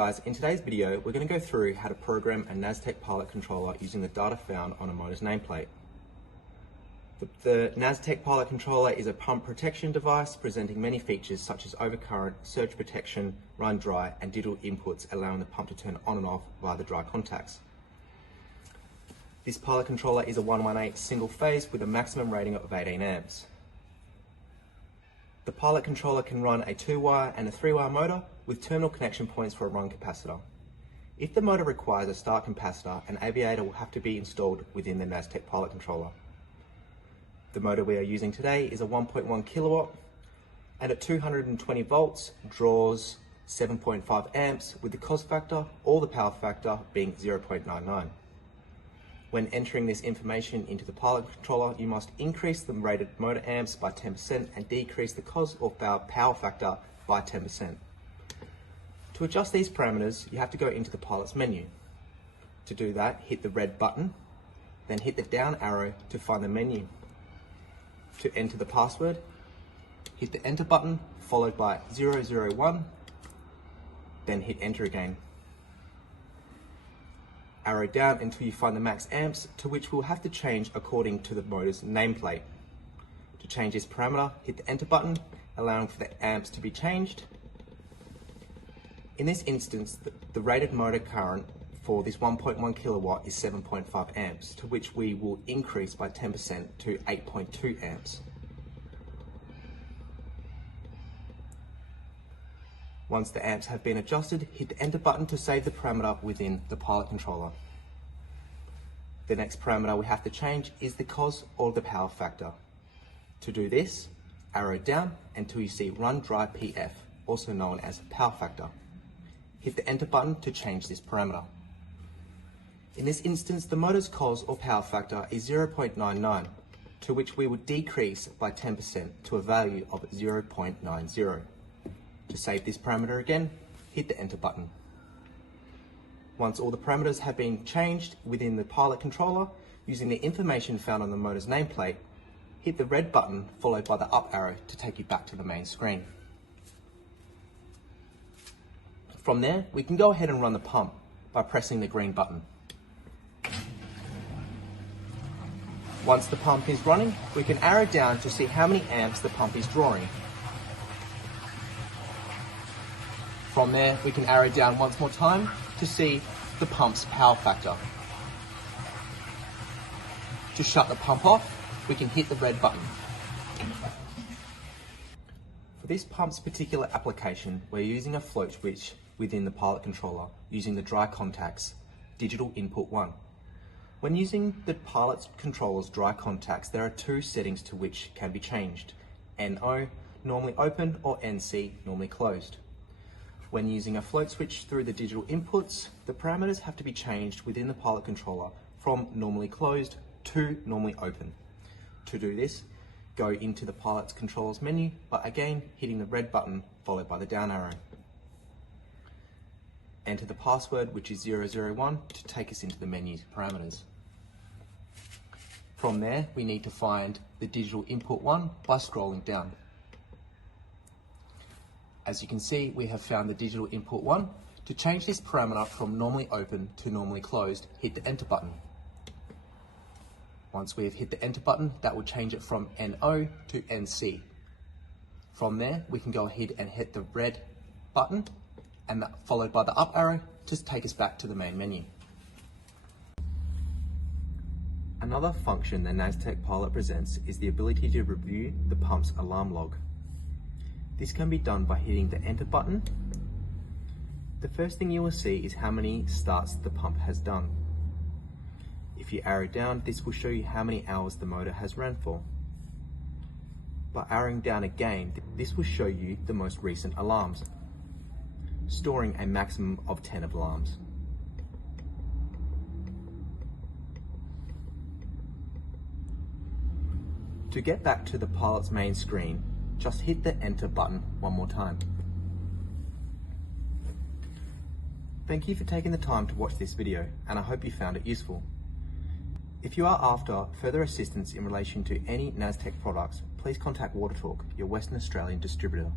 guys, in today's video we're going to go through how to program a Nastec PILOT controller using the data found on a motor's nameplate. The Nastec PILOT controller is a pump protection device presenting many features such as overcurrent, surge protection, run dry and digital inputs allowing the pump to turn on and off via the dry contacts. This PILOT controller is a 118 single phase with a maximum rating of 18 amps. The PILOT controller can run a 2-wire and a 3-wire motor with terminal connection points for a run capacitor. If the motor requires a start capacitor, an aviator will have to be installed within the Nastec PILOT controller. The motor we are using today is a 1.1 kilowatt and at 220 volts draws 7.5 amps with the cos factor or the power factor being 0.99. When entering this information into the PILOT controller, you must increase the rated motor amps by 10% and decrease the cos or power factor by 10%. To adjust these parameters, you have to go into the PILOT's menu. To do that, hit the red button, then hit the down arrow to find the menu. To enter the password, hit the enter button followed by 001, then hit enter again. Arrow down until you find the max amps, to which we'll have to change according to the motor's nameplate. To change this parameter, hit the enter button, allowing for the amps to be changed. In this instance, the rated motor current for this 1.1 kilowatt is 7.5 amps, to which we will increase by 10% to 8.2 amps. Once the amps have been adjusted, hit the enter button to save the parameter within the PILOT controller. The next parameter we have to change is the cos or the power factor. To do this, arrow down until you see run dry PF, also known as power factor. Hit the enter button to change this parameter. In this instance, the motor's cos or power factor is 0.99, to which we would decrease by 10% to a value of 0.90. To save this parameter again, hit the enter button. Once all the parameters have been changed within the PILOT controller, using the information found on the motor's nameplate, hit the red button followed by the up arrow to take you back to the main screen. From there, we can go ahead and run the pump by pressing the green button. Once the pump is running, we can arrow down to see how many amps the pump is drawing. From there, we can arrow down once more time to see the pump's power factor. To shut the pump off, we can hit the red button. For this pump's particular application, we're using a float switch within the PILOT controller using the dry contacts, digital input 1. When using the PILOT controller's dry contacts, there are two settings to which can be changed: NO, normally open, or NC, normally closed. When using a float switch through the digital inputs, the parameters have to be changed within the PILOT controller from normally closed to normally open. To do this, go into the PILOT controller's menu, but again hitting the red button followed by the down arrow. Enter the password, which is 001, to take us into the menu's parameters. From there, we need to find the digital input 1 by scrolling down. As you can see, we have found the digital input 1. To change this parameter from normally open to normally closed, hit the enter button. Once we have hit the enter button, that will change it from NO to NC. From there, we can go ahead and hit the red button and followed by the up arrow to take us back to the main menu. Another function that Nastec PILOT presents is the ability to review the pump's alarm log. This can be done by hitting the enter button. The first thing you will see is how many starts the pump has done. If you arrow down, this will show you how many hours the motor has ran for. By arrowing down again, this will show you the most recent alarms, storing a maximum of 10 alarms. To get back to the PILOT's main screen, just hit the enter button one more time. Thank you for taking the time to watch this video, and I hope you found it useful. If you are after further assistance in relation to any Nastec products, please contact WaterTalk, your Western Australian distributor.